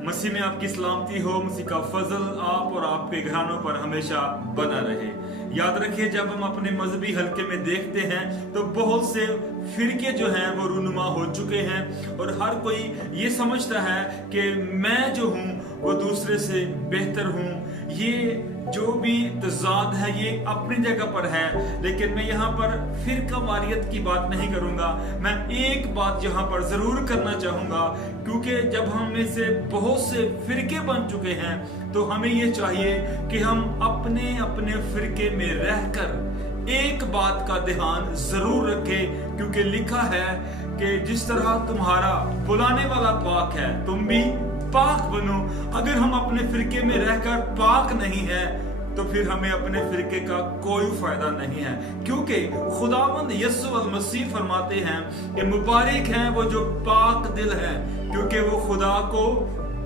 मसीह में आपकी सलामती हो। मसीह का फजल आप और आपके घरानों पर हमेशा बना रहे। याद रखिए, जब हम अपने मजहबी हल्के में देखते हैं तो बहुत से फिरके जो हैं वो रूनुमा हो चुके हैं और हर कोई ये समझता है कि मैं जो हूँ वो दूसरे से बेहतर हूँ। ये जो भी तजाद है ये अपनी जगह पर है, लेकिन मैं यहाँ पर फिरका वारियत की बात नहीं करूंगा। मैं एक बात यहाँ पर जरूर करना चाहूंगा, क्योंकि जब हम में से बहुत से फिरके बन चुके हैं तो हमें ये चाहिए कि हम अपने अपने फिरके में रहकर एक बात का ध्यान जरूर रखें, क्योंकि लिखा है कि जिस तरह तुम्हारा बुलाने वाला पाक है तुम भी पाक बनो। अगर हम अपने फिरके में रहकर पाक नहीं है तो फिर हमें अपने फिरके का कोई फायदा नहीं है, क्योंकि खुदावंद यीशु मसीह फरमाते हैं कि मुबारक हैं वो जो पाक दिल है, क्योंकि वो खुदा को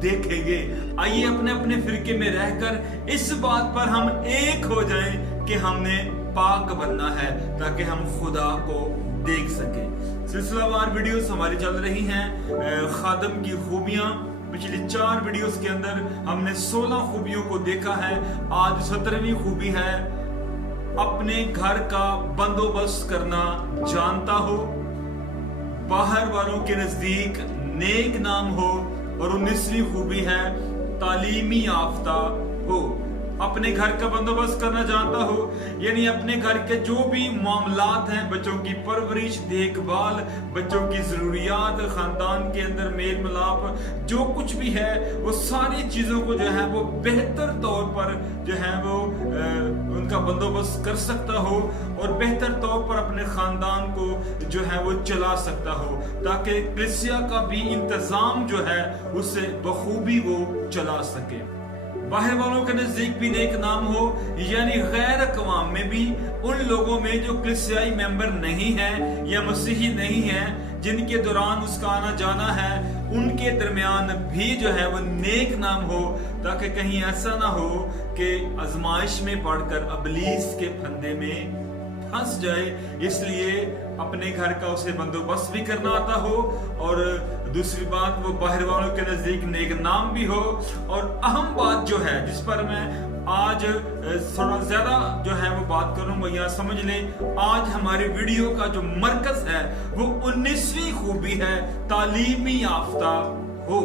देखेंगे। आइए अपने अपने फिरके में रहकर इस बात पर हम एक हो जाएं कि हमने पाक बनना है, ताकि हम खुदा को देख सके। सिलसिलावार वीडियोस हमारी चल रही हैं खादम की खूबियां। पिछले 4 वीडियोस के अंदर हमने 16 खूबियों को देखा है। आज 17वीं खूबी है, अपने घर का बंदोबस्त करना जानता हो, बाहर वालों के नजदीक नेक नाम हो। और 19वीं खूबी है, तालीमी याफ्ता हो। अपने घर का बंदोबस्त करना जानता हो, यानी अपने घर के जो भी मामलात हैं, बच्चों की परवरिश, देखभाल, बच्चों की जरूरियात, खानदान के अंदर मेल मिलाप, जो कुछ भी है वो सारी चीजों को जो है वो बेहतर तौर पर जो है वो उनका बंदोबस्त कर सकता हो और बेहतर तौर पर अपने खानदान को जो है वो चला सकता हो, ताकि कलीसिया का भी इंतजाम जो है उससे बखूबी वो चला सके। बाहर वालों के नजदीक भी नेक नाम हो, यानी गैर अक़वाम में भी उन लोगों में जो कलीसियाई मेंबर नहीं है या मसीही नहीं है, जिनके दौरान उसका आना जाना है, उनके दरमियान भी जो है वो नेक नाम हो, ताकि कहीं ऐसा ना हो कि आजमाइश में पड़कर इब्लीस के फंदे में फंस जाए। इसलिए अपने घर का उसे बंदोबस्त भी करना आता हो, और दूसरी बात वो बाहर वालों के नजदीक नेक नाम भी हो। और अहम बात जो है जिस पर मैं आज थोड़ा ज्यादा जो है वो बात करूंगा, यहाँ समझ लें, आज हमारे वीडियो का जो मरकज है वो 19वीं खूबी है, तालीमी याफ्ता हो।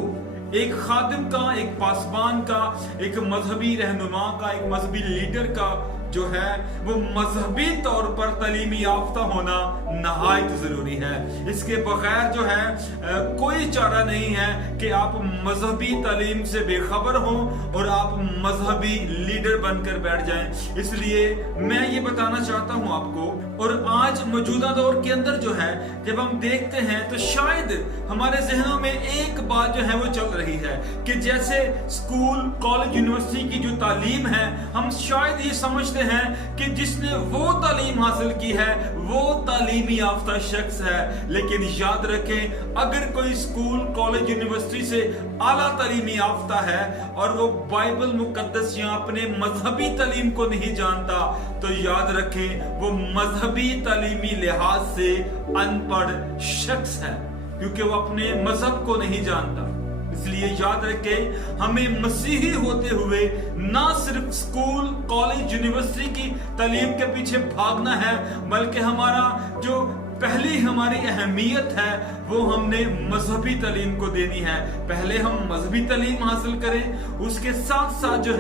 एक खादिम का, एक पासबान का, एक मजहबी रहनुमा का, एक मजहबी लीडर का जो है वो मजहबी तौर पर तालीमी याफ्ता होना नहायत जरूरी है। इसके बगैर जो है कोई चारा नहीं है कि आप मजहबी तालीम से बेखबर हो और आप मजहबी लीडर बनकर बैठ जाएं। इसलिए मैं ये बताना चाहता हूं आपको, और आज मौजूदा दौर के अंदर जो है जब हम देखते हैं तो शायद हमारे जहनों में एक बात जो है वो चल रही है कि जैसे स्कूल, कॉलेज, यूनिवर्सिटी की जो तालीम है, हम शायद ये समझते हैं कि जिसने वो तालीम हासिल की है वो तालीमी याफ्ता शख्स है। लेकिन याद रखें, अगर कोई स्कूल, कॉलेज, यूनिवर्सिटी से आला तालीमी याफ्ता है और वो बाइबल मुकद्दस या अपने मजहबी तालीम को नहीं जानता, तो याद रखें वो मजहबी तालीमी लिहाज से अनपढ़ शख्स है, क्योंकि वो अपने मजहब को नहीं जानता। इसलिए याद रखें, हमें मसीही होते हुए ना सिर्फ स्कूल, कॉलेज, यूनिवर्सिटी की तालीम के पीछे भागना है, बल्कि हमारा जो पहली हमारी अहमियत है वो हमने मजहबी तालीम को देनी है। पहले हम मजहबी तालीम हासिल करें, उसके साथ साथ जो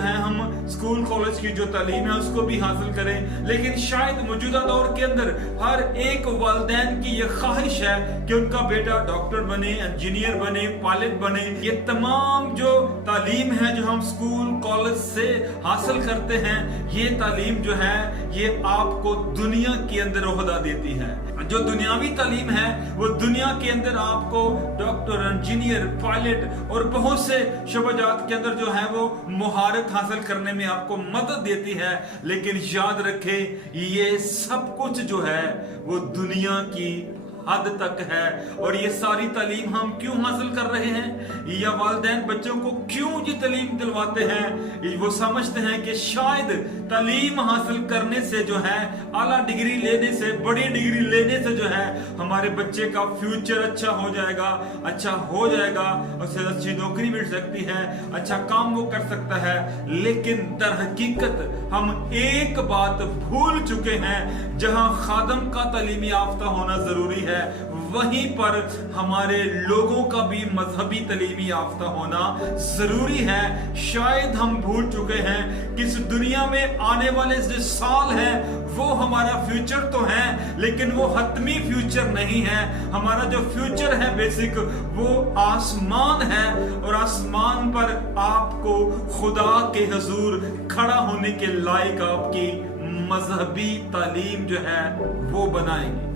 है हम स्कूल, कॉलेज की जो तालीम है उसको भी हासिल करें। लेकिन शायद मौजूदा दौर के अंदर हर एक वालिदैन की ये ख्वाहिश है कि उनका बेटा डॉक्टर बने, इंजीनियर बने, पायलट बने। ये तमाम जो तालीम है जो हम स्कूल, कॉलेज से हासिल करते हैं, ये तालीम जो है ये आपको दुनिया के अंदर ओहदा देती है। जो दुनियावी तालीम है वो दुनिया के अंदर आपको डॉक्टर, इंजीनियर, पायलट और बहुत से शोबाजात के अंदर जो है वो मुहारत हासिल करने में आपको मदद देती है। लेकिन याद रखें, ये सब कुछ जो है वो दुनिया की हद तक है। और ये सारी तालीम हम क्यों हासिल कर रहे हैं, या वालिदैन बच्चों को क्यों ये तालीम दिलवाते हैं? वो समझते हैं कि शायद तालीम हासिल करने से जो है, आला डिग्री लेने से, बड़ी डिग्री लेने से जो है हमारे बच्चे का फ्यूचर अच्छा हो जाएगा, उसे अच्छी नौकरी मिल सकती है, अच्छा काम वो कर सकता है। लेकिन दर हकीकत हम एक बात भूल चुके हैं, जहां खादम का तालीमी याफ्ता होना जरूरी है, वहीं पर हमारे लोगों का भी मजहबी तालीमी याफ्ता होना जरूरी है। शायद हम भूल चुके हैं कि इस दुनिया में आने वाले जो साल हैं वो हमारा फ्यूचर तो है, लेकिन वो हतमी फ्यूचर नहीं है। हमारा जो फ्यूचर है बेसिक, वो आसमान है, और आसमान पर आपको खुदा के हुजूर खड़ा होने के लायक आपकी मजहबी तालीम जो है वो बनाएंगे।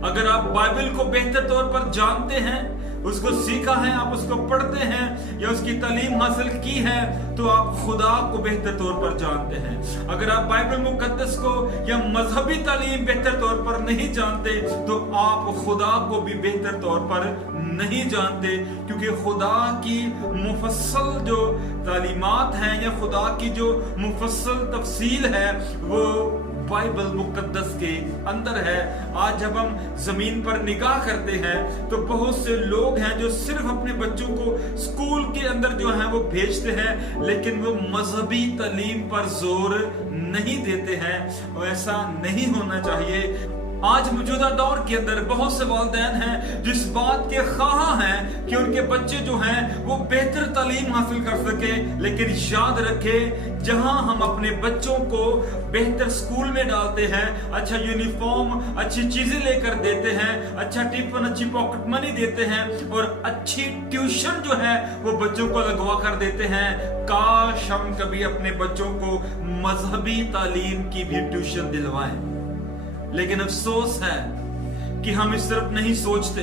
अगर आप बाइबल को बेहतर तौर पर जानते हैं, उसको सीखा है, आप उसको पढ़ते हैं या उसकी तालीम हासिल की है, तो आप खुदा को बेहतर तौर पर जानते हैं। अगर आप बाइबल मुकद्दस को या मजहबी तालीम बेहतर तौर पर नहीं जानते, तो आप खुदा को भी बेहतर तौर पर नहीं जानते, क्योंकि खुदा की मुफस्सल जो तालीमात हैं या खुदा की जो मुफस्सल तफसील है वो बाइबल मुकद्दस के अंदर है। आज जब हम जमीन पर निगाह करते हैं तो बहुत से लोग हैं जो सिर्फ अपने बच्चों को स्कूल के अंदर जो है वो भेजते हैं, लेकिन वो मजहबी तालीम पर जोर नहीं देते हैं। ऐसा नहीं होना चाहिए। आज मौजूदा दौर के अंदर बहुत से वालिदैन हैं जो इस बात के ख्वाह हैं कि उनके बच्चे जो हैं वो बेहतर तालीम हासिल कर सके, लेकिन याद रखें, जहां हम अपने बच्चों को बेहतर स्कूल में डालते हैं, अच्छा यूनिफॉर्म, अच्छी चीजें लेकर देते हैं, अच्छा टिफिन, अच्छी पॉकेट मनी देते हैं, और अच्छी ट्यूशन जो है वो बच्चों को लगवा कर देते हैं, काश हम कभी अपने बच्चों को मजहबी तालीम की भी ट्यूशन दिलवाएं। लेकिन अफसोस है कि हम इस तरफ नहीं सोचते।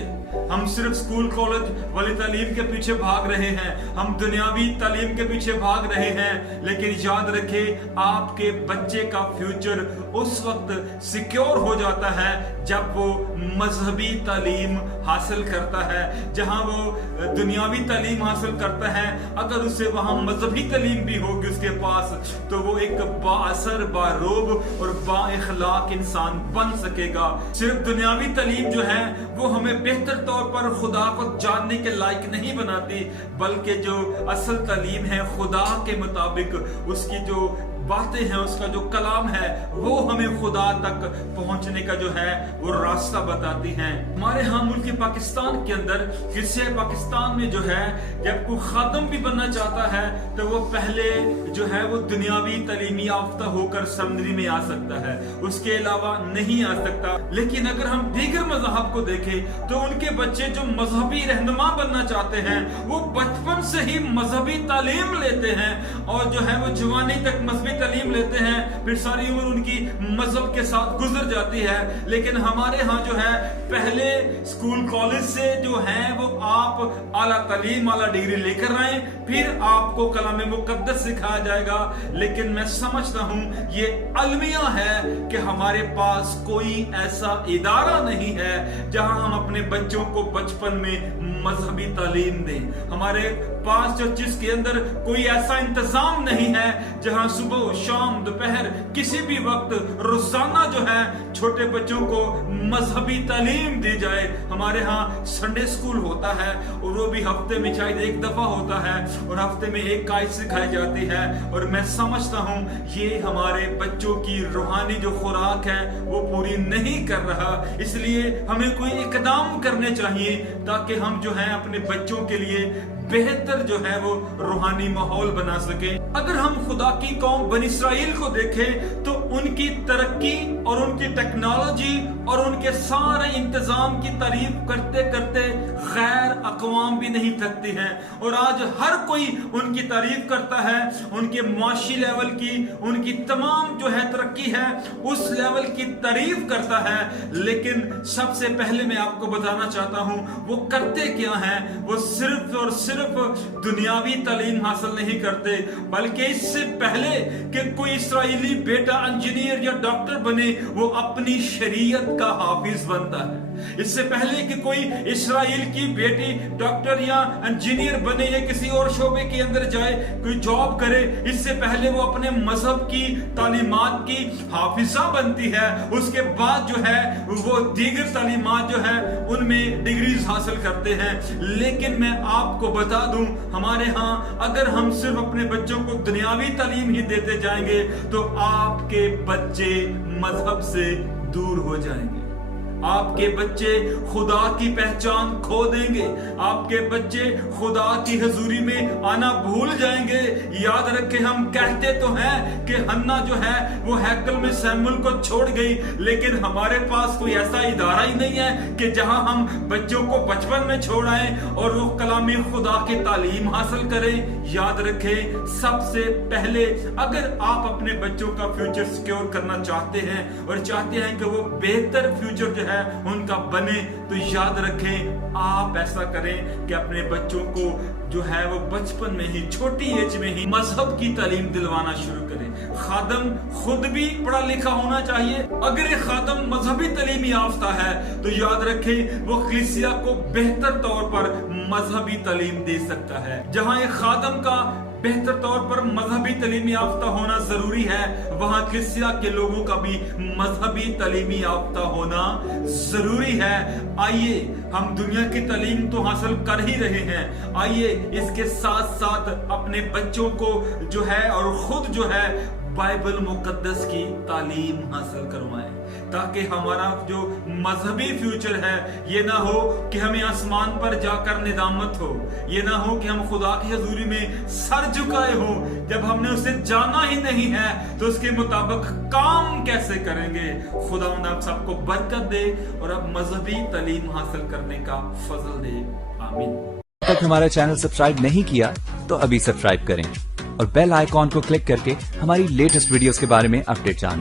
हम सिर्फ स्कूल कॉलेज वाली तालीम के पीछे भाग रहे हैं, हम दुनियावी तालीम के पीछे भाग रहे हैं। लेकिन याद रखें, आपके बच्चे का फ्यूचर उस वक्त सिक्योर हो जाता है जब वो मजहबी तालीम हासिल करता है। जहां वो दुनियावी तालीम हासिल करता है, अगर उसे वहां मजहबी तालीम भी होगी उसके पास, तो वो एक बाअसर, बारोब और बाइखलाक इंसान बन सकेगा। सिर्फ दुनियावी तालीम जो है वो हमें बेहतर तौर पर खुदा को जानने के लायक नहीं बनाती, बल्कि जो असल तालीम है खुदा के मुताबिक, उसकी जो बातें हैं, उसका जो कलाम है, वो हमें खुदा तक पहुंचने का जो है वो रास्ता बताती हैं। हमारे यहाँ मुल्क पाकिस्तान के अंदर, किस्से पाकिस्तान में जो है, जब कोई खादम भी बनना चाहता है तो वो पहले जो है वो दुनियावी तालीमी याफ्ता होकर समंदरी में आ सकता है, उसके अलावा नहीं आ सकता। लेकिन अगर हम दीगर मज़हब को देखें तो उनके बच्चे जो मजहबी रहनुमा बनना चाहते हैं वो बचपन से ही मजहबी तालीम लेते हैं, और जो है वो जवानी तक मजहबी तालीम लेते हैं, फिर सारी उम्र उनकी मजहब के साथ गुजर जाती है। लेकिन हमारे यहाँ जो है पहले स्कूल कॉलेज से जो है वो आप आला तालीम, आला डिग्री लेकर आए, फिर आपको कलाम मुकद्दस सिखाया जाएगा। लेकिन मैं समझता हूँ ये अलमिया है कि हमारे पास कोई ऐसा इदारा नहीं है जहां हम अपने बच्चों को बचपन में मजहबी तालीम दें। हमारे पास चर्चिस के अंदर कोई ऐसा इंतजाम नहीं है जहां सुबह, शाम, दोपहर, किसी भी वक्त रोजाना जो है छोटे बच्चों को मजहबी तालीम दी जाए। हमारे यहाँ संडे स्कूल होता है, और वो भी हफ्ते में शायद एक दफा होता है, और हफ्ते में एक आयत सिखाई जाती है। और मैं समझता हूँ ये हमारे बच्चों की रूहानी जो खुराक है वो पूरी नहीं कर रहा। इसलिए हमें कोई इकदाम करने चाहिए ताकि हम जो है अपने बच्चों के लिए बेहतर जो है वो रूहानी माहौल बना सके। अगर हम खुदा की कौम बनी इसराइल को देखें तो उनकी तरक्की और उनकी टेक्नोलॉजी और उनके सारे इंतजाम की तारीफ करते करते गैर अक़वाम भी नहीं थकती हैं, और आज हर कोई उनकी तारीफ करता है। उनके मुआशी लेवल की, उनकी तमाम जो है तरक्की है उस लेवल की तारीफ करता है। लेकिन सबसे पहले मैं आपको बताना चाहता हूं वो करते क्या हैं। वो सिर्फ और सिर्फ दुनियावी तालीम हासिल नहीं करते, बल्कि इससे पहले कि कोई इसराइली बेटा इंजीनियर या डॉक्टर बने वो अपनी शरीयत का हाफिज बनता है। इससे पहले कि कोई इस्राएल की बेटी डॉक्टर या इंजीनियर बने या किसी और शोबे के अंदर जाए, कोई जॉब करे, इससे पहले वो अपने मजहब की तालीमात की हाफिजा बनती है। उसके बाद जो है वो दीगर तालीमात जो है उनमें डिग्रीज हासिल करते हैं। लेकिन मैं आपको बता दूं, हमारे यहाँ अगर हम सिर्फ अपने बच्चों को दुनियावी तालीम ही देते जाएंगे तो आपके बच्चे मजहब से दूर हो जाएंगे। आपके बच्चे खुदा की पहचान खो देंगे। आपके बच्चे खुदा की हजूरी में आना भूल जाएंगे। याद रखें, हम कहते तो हैं कि हन्ना जो है वो हैकल में सैमुअल को छोड़ गई, लेकिन हमारे पास कोई ऐसा इदारा ही नहीं है कि जहां हम बच्चों को बचपन में छोड़ आए और वो कलामी खुदा की तालीम हासिल करें। याद रखें, सबसे पहले अगर आप अपने बच्चों का फ्यूचर सिक्योर करना चाहते हैं और चाहते हैं कि वो बेहतर फ्यूचर जो है उनका बने, तो याद रखें आप ऐसा करें कि अपने बच्चों को जो है वो बचपन में ही, छोटी एज में ही मजहब की तालीम दिलवाना शुरू करें। खादम खुद भी पढ़ा लिखा होना चाहिए। अगर एक खादम मजहबी तालीम याफ्ता है तो याद रखें वो कलीसिया को बेहतर तौर पर मजहबी तालीम दे सकता है। जहां एक खादम का बेहतर तौर पर मजहबी तालीम याफ्ता होना जरूरी है, वहां कलीसिया के लोगों का भी मजहबी तालीम याफ्ता होना जरूरी है। आइए हम दुनिया की तालीम तो हासिल कर ही रहे हैं, आइए इसके साथ साथ अपने बच्चों को जो है और खुद जो है बाइबल मुकद्दस की तालीम हासिल करवाएं, ताकि हमारा जो मजहबी फ्यूचर है ये ना हो कि हमें आसमान पर जाकर निदामत हो, ये ना हो कि हम खुदा की हजूरी में सर झुकाए हो। जब हमने उसे जाना ही नहीं है तो उसके मुताबिक काम कैसे करेंगे। खुदा आप सबको बरकत दे और अब मजहबी तालीम हासिल करने का फजल दे। आमीन। तक हमारा चैनल सब्सक्राइब नहीं किया तो अभी सब्सक्राइब करें और बेल आइकॉन को क्लिक करके हमारी लेटेस्ट वीडियोस के बारे में अपडेट जानें।